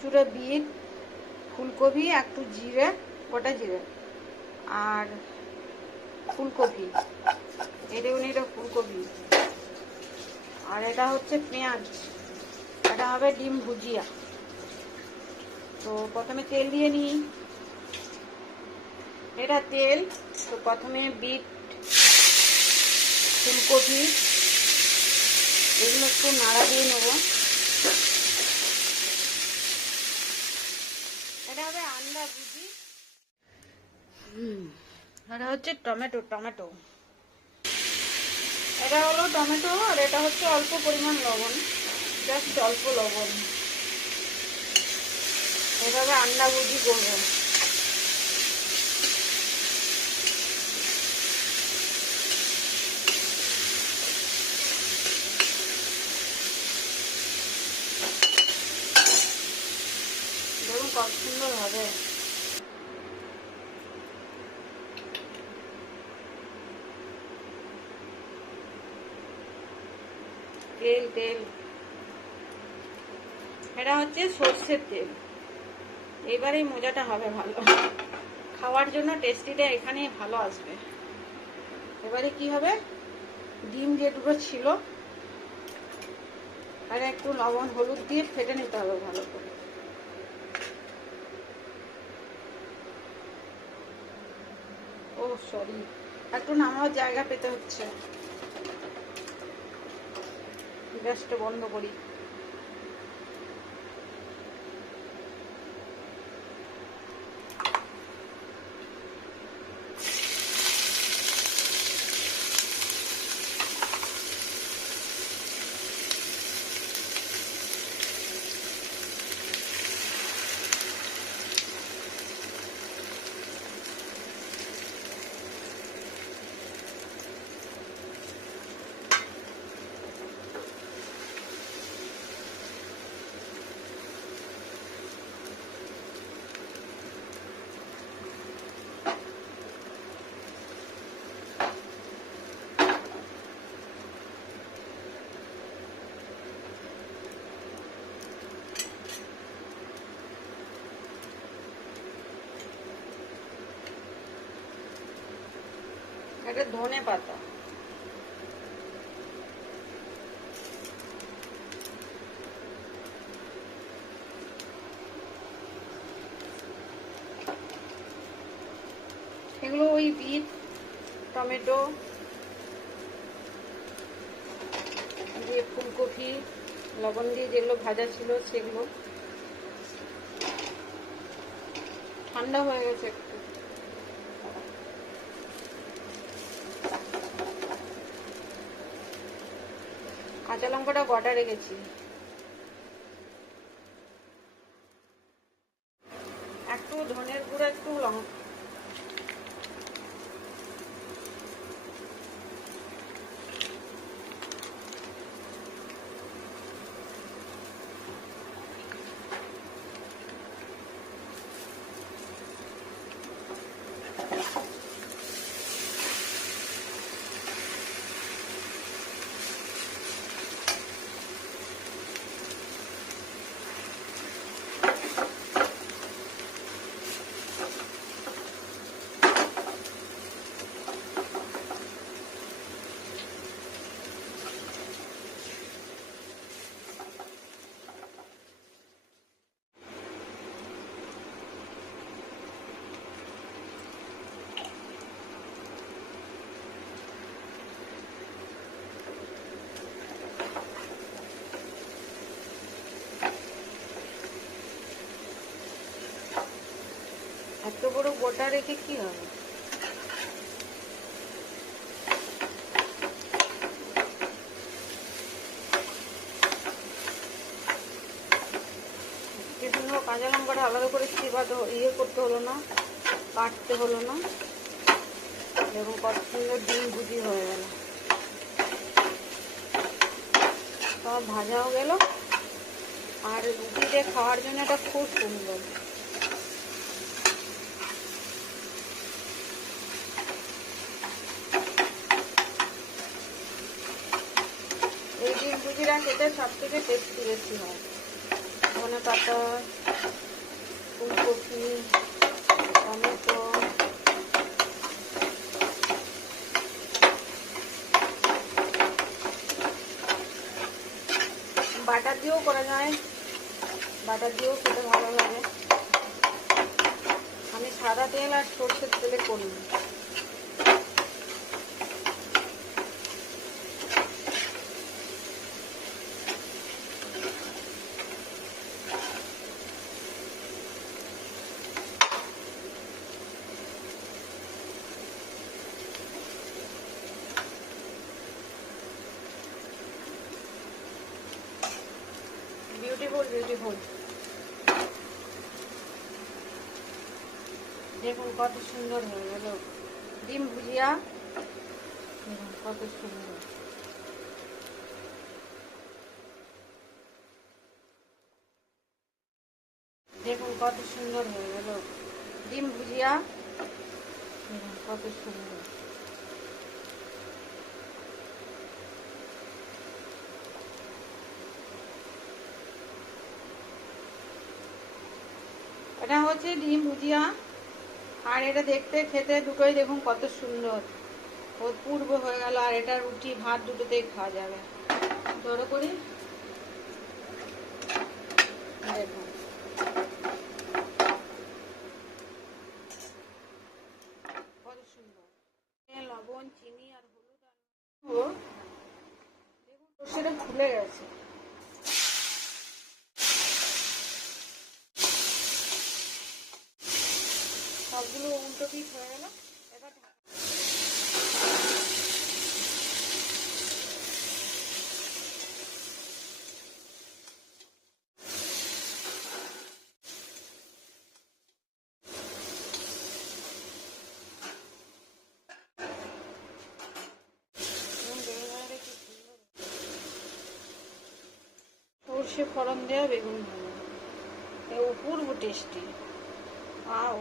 চুচুড়ে bit, ফুলকপি, একটু জিরে, গোটা জিরে। আর ফুলকপি, এটা উনি এটা ফুলকপি। আর এটা হচ্ছে পেঁয়াজ, এটা হবে ডিম ভুজিয়া। তো প্রথমে তেল দিয়ে নিই। এটা তেল, তো প্রথমে বিট, ফুলকপি, এগুলো একটু নাড়া দিয়ে নেব। এটা হবে আন্ডা ভুজি এটা হচ্ছে টমেটো টমেটো। এটা হলো টমেটো আর এটা হচ্ছে অল্প পরিমাণ লবণ, জাস্ট অল্প লবণ। এভাবে আন্ডা ভুজি করব দেখুন কত সুন্দর হবে। তেল তেল। এটা হচ্ছে সর্ষের তেল। এবারেই মজাটা হবে ভালো। খাওয়ার জন্য টেস্টিটা এখানেই ভালো আসবে। এবারে কি হবে? ডিম যেটুকু ছিল, আর একটু লবণ, হলুদ দিয়ে ফেটে নিতে হবে ভালো করে। সরি। একটু নামার জায়গা পেতে হচ্ছে। গ্যাসটা বন্ধ করি। এটা ধনে পাতা। এগুলো ওই বিট, টমেটো, দিয়ে ফুলকপি, লবণ দিয়ে যেগুলো ভাজা ছিল সেগুলো। ঠান্ডা হয়ে গেছে একটু কাঁচা লঙ্কাটা গোটা রেখেছি। একটু ধনের গুঁড়ো একটু লঙ্কা। এত বড় গোটা রেখে কি হবে? কাঁচা লঙ্কাটা আলাদা করে চিবাতে ইয়ে করতে হলো না, কাটতে হলো না, এবং কত সুন্দর ডিম ভুজি হয়ে গেল। সব ভাজাও গেল, আর রুটি দিয়ে খাওয়ার জন্য এটা খুব সুন্দর। ভুজিরা খেতে সব থেকে টেস্টি বেশি হয়। ধনে পাতা, ফুলকপি, টমেটো। বাটার দিয়েও করা যায়। বাটার দিয়েও খেতে ভালো লাগে। আমি সাদা তেল আর সর্ষের তেলে করি। দেখুন কত সুন্দর হয়ে গেল। ডিম ভুজিয়া। দেখুন কত সুন্দর। দেখুন কত সুন্দর হয়ে গেল। ডিম ভুজিয়া। দেখুন কত সুন্দর। এটা হচ্ছে ডিম ভুজিয়া। আর এটা দেখতে, খেতে দুটোই দেখুন কত সুন্দর। পূর্ব হয়ে গেল, আর এটা রুটি, ভাত দুটোতেই খাওয়া যাবে। জড়ো করি। দেখুন। লবণ, চিনি আর হলুদ দেখুন ফুলে গেছে। সবগুলো উল্টো পিঠ হয়ে গেল এবার। সর্ষে ফোড়ন দেওয়া বেগুন ভাজা। অপূর্ব টেস্টি। আও।